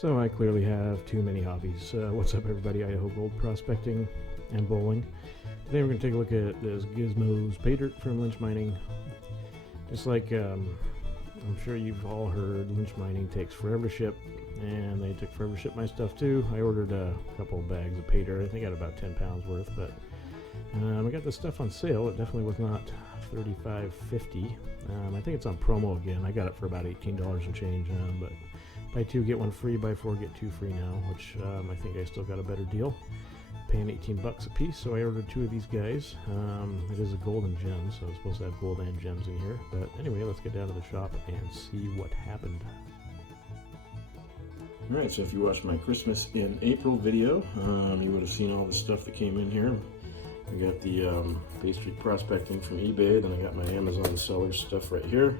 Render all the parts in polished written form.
So I clearly have too many hobbies. What's up, everybody? Idaho gold prospecting and bowling. Today we're going to take a look at this Gizmo's pay dirt from Lynch Mining. Just like I'm sure you've all heard, Lynch Mining takes forever to ship, and they took forever to ship my stuff too. I ordered a couple of bags of pay dirt. I think I got about 10 pounds worth, but I got this stuff on sale. It definitely was not $35.50. I think it's on promo again. I got it for about $18 and change, but buy two get one free, buy four get two free now, which I think I still got a better deal, paying 18 bucks a piece. So I ordered two of these guys. It is a gold and gems, so it's supposed to have gold and gems in here. But anyway, let's get down to the shop and see what happened. Alright, so if you watched my Christmas in April video, you would have seen all the stuff that came in here. I got the pastry prospecting from eBay, then I got my Amazon seller stuff right here.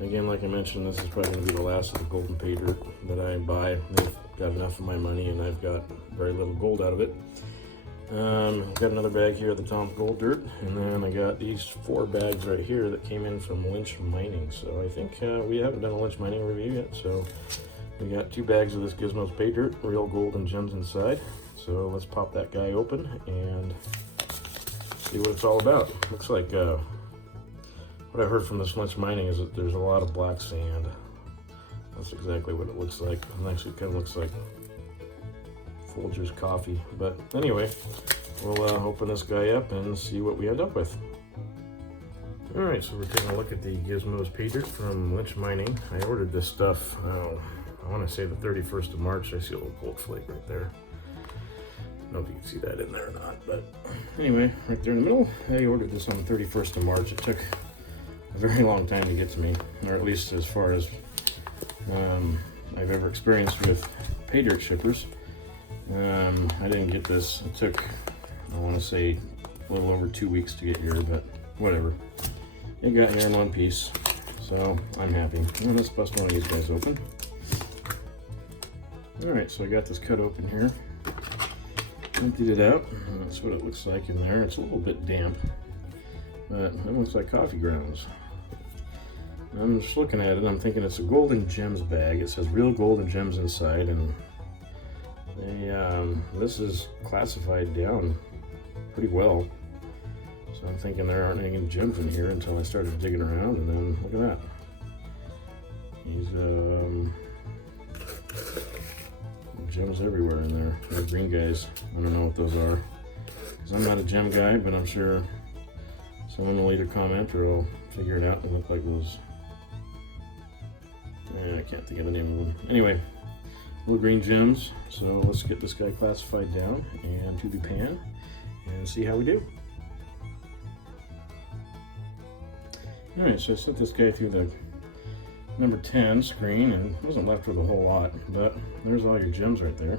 Again, like I mentioned, this is probably going to be the last of the golden pay dirt that I buy. I've got enough of my money and I've got very little gold out of it. I've got another bag here of the Tom's Gold Dirt, and then I got these 4 bags right here that came in from Lynch Mining. So I think we haven't done a Lynch Mining review yet, so we got 2 bags of this Gizmo's pay dirt, real gold and gems inside. So let's pop that guy open and see what it's all about. Looks like what I heard from this Lynch Mining is that there's a lot of black sand. That's exactly what it looks like. And actually it kind of looks like Folgers coffee. But anyway, we'll open this guy up and see what we end up with. Alright, so we're taking a look at the Gizmo's pay dirt from Lynch Mining. I ordered this stuff, I want to say the 31st of March. I see a little gold flake right there. I don't know if you can see that in there or not, but anyway, right there in the middle. I ordered this on the 31st of March. It took a very long time to get to me, or at least as far as I've ever experienced with pay dirt shippers. I didn't get this. It took, I want to say, a little over 2 weeks to get here, but whatever. It got here in one piece, so I'm happy. And let's bust one of these guys open. Alright, so I got this cut open here. Emptied it out, and that's what it looks like in there. It's a little bit damp, but it looks like coffee grounds. I'm just looking at it, I'm thinking it's a gold and gems bag. It says real gold and gems inside, and this is classified down pretty well. So I'm thinking there aren't any gems in here until I started digging around, and then look at that. These gems everywhere in there. Those green guys, I don't know what those are, because I'm not a gem guy, but I'm sure someone will either comment or I'll figure it out. They look like those, I can't think of the name of them. Anyway, little green gems. So let's get this guy classified down and to the pan and see how we do. Alright, so I sent this guy through the number 10 screen and wasn't left with a whole lot, but there's all your gems right there.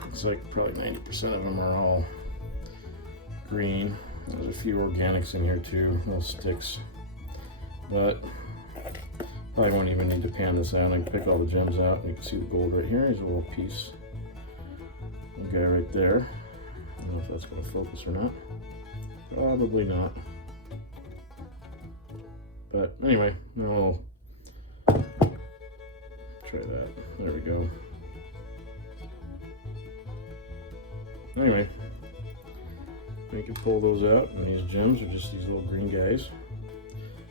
Looks like probably 90% of them are all green. There's a few organics in here too, little sticks, but probably won't even need to pan this out. I can pick all the gems out, and you can see the gold right here. Here's a little piece. The guy right there. I don't know if that's going to focus or not. Probably not. But anyway, we'll try that. There we go. Anyway, I can pull those out, and these gems are just these little green guys.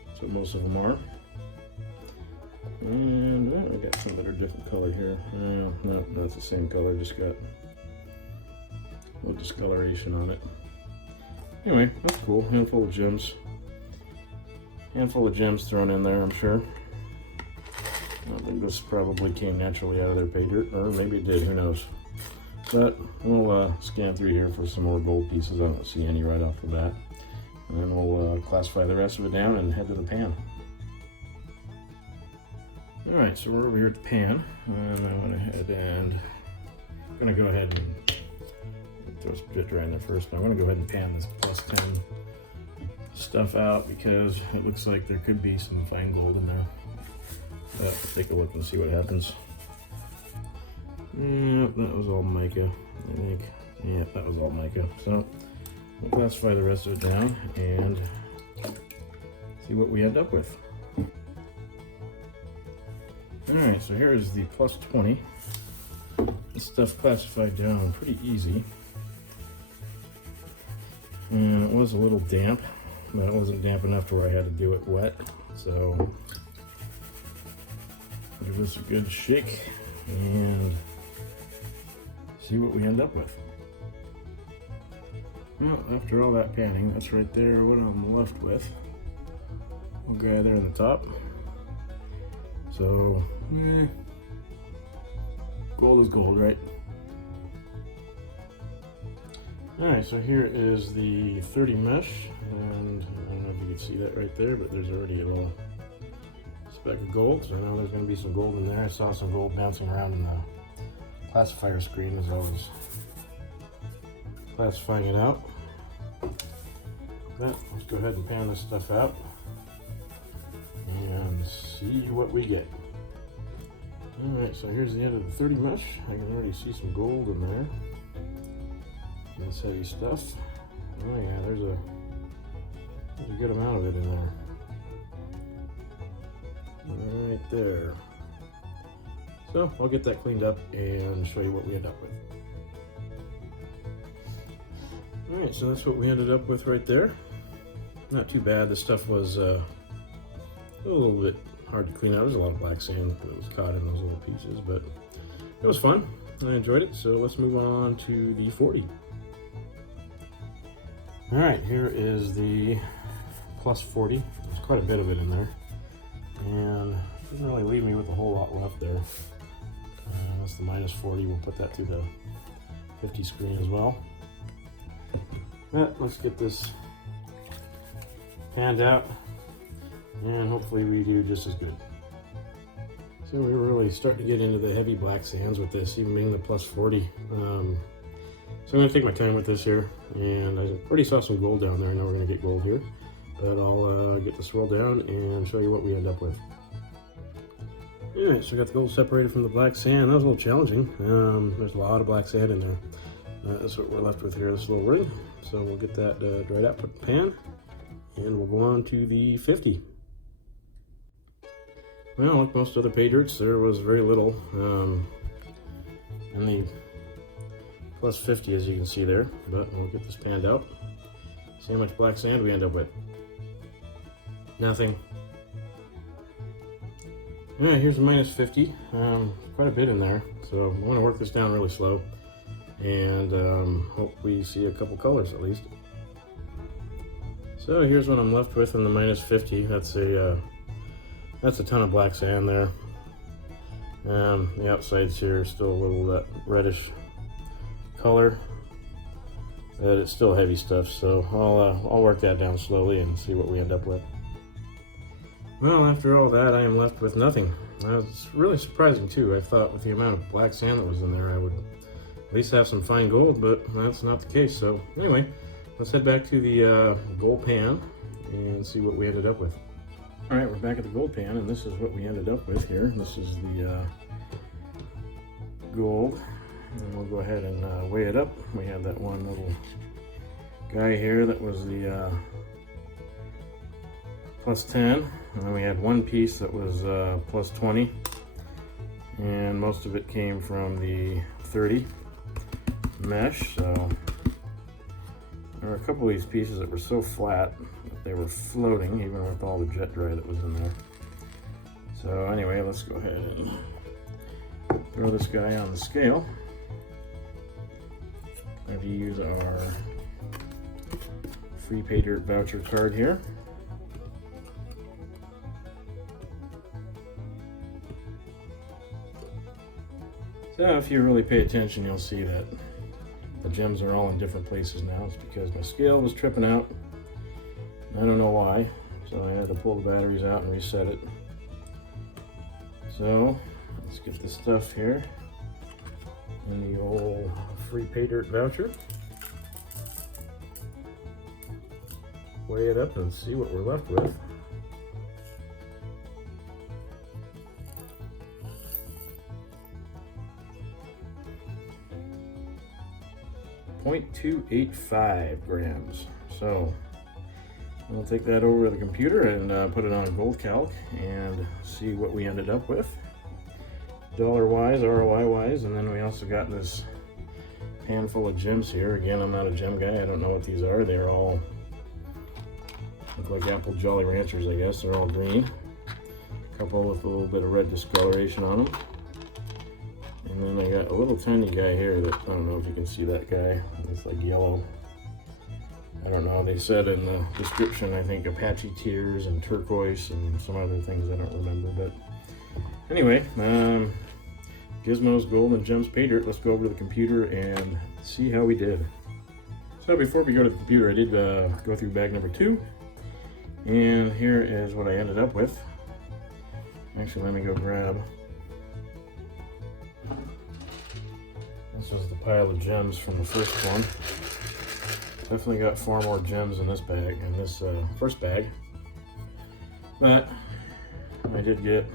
That's what most of them are. And I got some that are different color here. No, that's the same color, just got a little discoloration on it. Anyway, that's cool. Handful of gems. Handful of gems thrown in there, I'm sure. I think this probably came naturally out of their pay dirt, or maybe it did, who knows. But we'll scan through here for some more gold pieces. I don't see any right off the bat. And then we'll classify the rest of it down and head to the pan. Alright, so we're over here at the pan, and I went ahead and I'm going to go ahead and throw some pit dry in there first, but I'm going to go ahead and pan this plus 10 stuff out because it looks like there could be some fine gold in there. But let's take a look and see what happens. Yep, that was all mica, I think. Yep, that was all mica. So we'll classify the rest of it down and see what we end up with. Alright, so here is the plus 20. This stuff classified down pretty easy. And it was a little damp, but it wasn't damp enough to where I had to do it wet. So give this a good shake and see what we end up with. Well, after all that panning, that's right there what I'm left with. Little guy there on the top. So, gold is gold, right? Alright, so here is the 30 mesh, and I don't know if you can see that right there, but there's already a little speck of gold, so I know there's going to be some gold in there. I saw some gold bouncing around in the classifier screen as I was classifying it out. But let's go ahead and pan this stuff out and see what we get. Alright, so here's the end of the 30 mesh. I can already see some gold in there. That's heavy stuff. Oh yeah, there's a good amount of it in there. Right there. So I'll get that cleaned up and show you what we end up with. Alright, so that's what we ended up with right there. Not too bad. This stuff was a little bit hard to clean out. There's a lot of black sand that was caught in those little pieces, but it was fun. I enjoyed it, so let's move on to the 40. Alright, here is the plus 40. There's quite a bit of it in there. And it doesn't really leave me with a whole lot left there. That's the minus 40. We'll put that through the 50 screen as well. But let's get this panned out, and hopefully we do just as good. So we're really starting to get into the heavy black sands with this, even being the plus 40. So I'm going to take my time with this here, and I already saw some gold down there. I know we're going to get gold here, but I'll get this rolled down and show you what we end up with. Alright, so I got the gold separated from the black sand. That was a little challenging. There's a lot of black sand in there. That's what we're left with here, this little ring. So we'll get that dried out, put in the pan, and we'll go on to the 50. Well, like most other pay dirts, there was very little in the plus 50, as you can see there, but we'll get this panned out. See how much black sand we end up with. Nothing. Yeah, here's a minus 50. Quite a bit in there, so I'm going to work this down really slow and hope we see a couple colors at least. So here's what I'm left with in the minus 50. That's a ton of black sand there. The outsides here are still a little that reddish color, but it's still heavy stuff. So I'll work that down slowly and see what we end up with. Well, after all that, I am left with nothing. It's really surprising too. I thought with the amount of black sand that was in there, I would at least have some fine gold, but that's not the case. So anyway, let's head back to the gold pan and see what we ended up with. All right, we're back at the gold pan, and this is what we ended up with here. This is the gold, and we'll go ahead and weigh it up. We had that one little guy here that was the plus 10, and then we had one piece that was plus 20, and most of it came from the 30 mesh. So there were a couple of these pieces that were so flat that they were floating even with all the jet dry that was in there. So anyway, let's go ahead and throw this guy on the scale. I have to use our free pay dirt voucher card here. So if you really pay attention, you'll see that the gems are all in different places now. It's because my scale was tripping out. I don't know why, so I had to pull the batteries out and reset it. So let's get this stuff here in the old free pay dirt voucher. Weigh it up and see what we're left with. .285 grams. So we'll take that over to the computer and put it on gold calc and see what we ended up with. dollar-wise, ROI-wise, and then we also got this handful of gems here. Again, I'm not a gem guy. I don't know what these are. They're all look like apple Jolly Ranchers, I guess. They're all green. A couple with a little bit of red discoloration on them. And then I got a little tiny guy here that, I don't know if you can see that guy. It's like yellow. I don't know. They said in the description, I think Apache Tears and turquoise and some other things I don't remember. But anyway, Gizmo's Gold and Gems Pay Dirt. Let's go over to the computer and see how we did. So before we go to the computer, I did go through bag number 2. And here is what I ended up with. Actually, let me go grab. This was the pile of gems from the first one. Definitely got 4 more gems in this bag, in this first bag. But I did get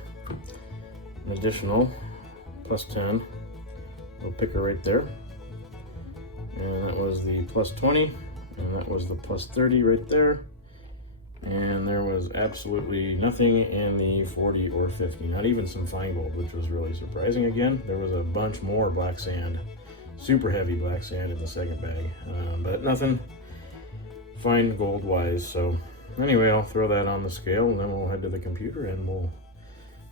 an additional plus 10. Little picker right there. And that was the plus 20. And that was the plus 30 right there. And there was absolutely nothing in the 40 or 50, not even some fine gold, which was really surprising. Again, there was a bunch more black sand, super heavy black sand in the second bag, but nothing fine gold wise. So anyway, I'll throw that on the scale and then we'll head to the computer and we'll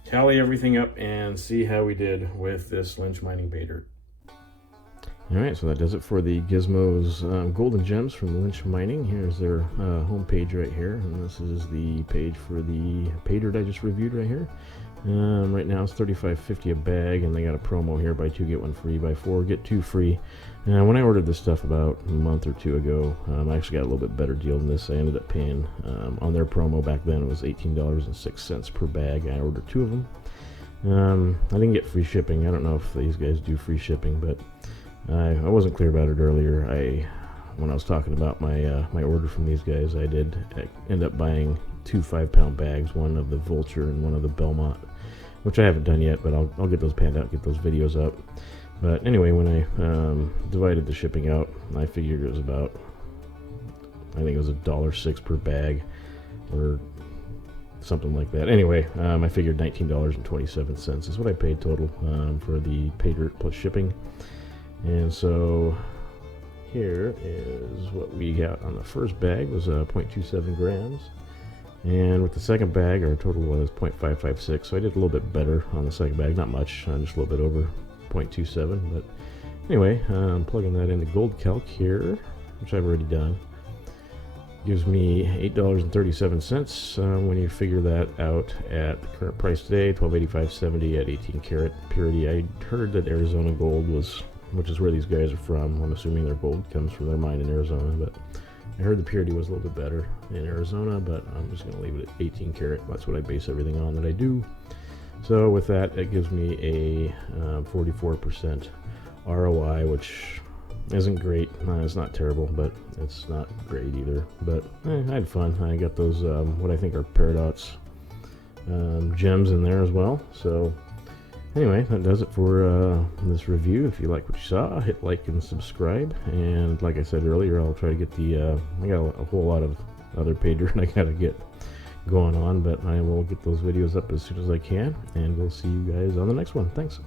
tally everything up and see how we did with this Lynch Mining Pay Dirt. Alright, so that does it for the Gizmo's Gold and Gems from Lynch Mining. Here's their home page right here, and this is the page for the pay dirt I just reviewed right here. Right now it's $35.50 a bag, and they got a promo here: buy 2 get 1 free, buy 4 get 2 free. When I ordered this stuff about a month or 2 ago, I actually got a little bit better deal than this. I ended up paying on their promo back then, it was $18.06 per bag. I ordered 2 of them. I didn't get free shipping. I don't know if these guys do free shipping, but I wasn't clear about it earlier. When I was talking about my order from these guys, I did end up buying 2 5-pound bags, one of the Vulture and one of the Belmont, which I haven't done yet, but I'll get those panned out, get those videos up. But anyway, when I divided the shipping out, I figured it was about, I think it was $1.06 per bag or something like that. Anyway, I figured $19.27 is what I paid total for the pay dirt plus shipping. And so here is what we got on the first bag, was 0.27 grams. And with the second bag, our total was 0.556. So I did a little bit better on the second bag, not much, just a little bit over 0.27. But anyway, I'm plugging that into Gold Calc here, which I've already done. Gives me $8.37 when you figure that out at the current price today, $12.85.70 at 18 karat purity. I heard that Arizona gold was, which is where these guys are from. I'm assuming their gold comes from their mine in Arizona, but I heard the purity was a little bit better in Arizona, but I'm just going to leave it at 18 karat. That's what I base everything on that I do. So with that, it gives me a 44% ROI, which isn't great. It's not terrible, but it's not great either. But I had fun. I got those, what I think are Paradox gems in there as well. So anyway, that does it for this review. If you like what you saw, hit like and subscribe. And like I said earlier, I'll try to get the, I got a whole lot of other pay dirt I gotta get going on, but I will get those videos up as soon as I can, and we'll see you guys on the next one. Thanks.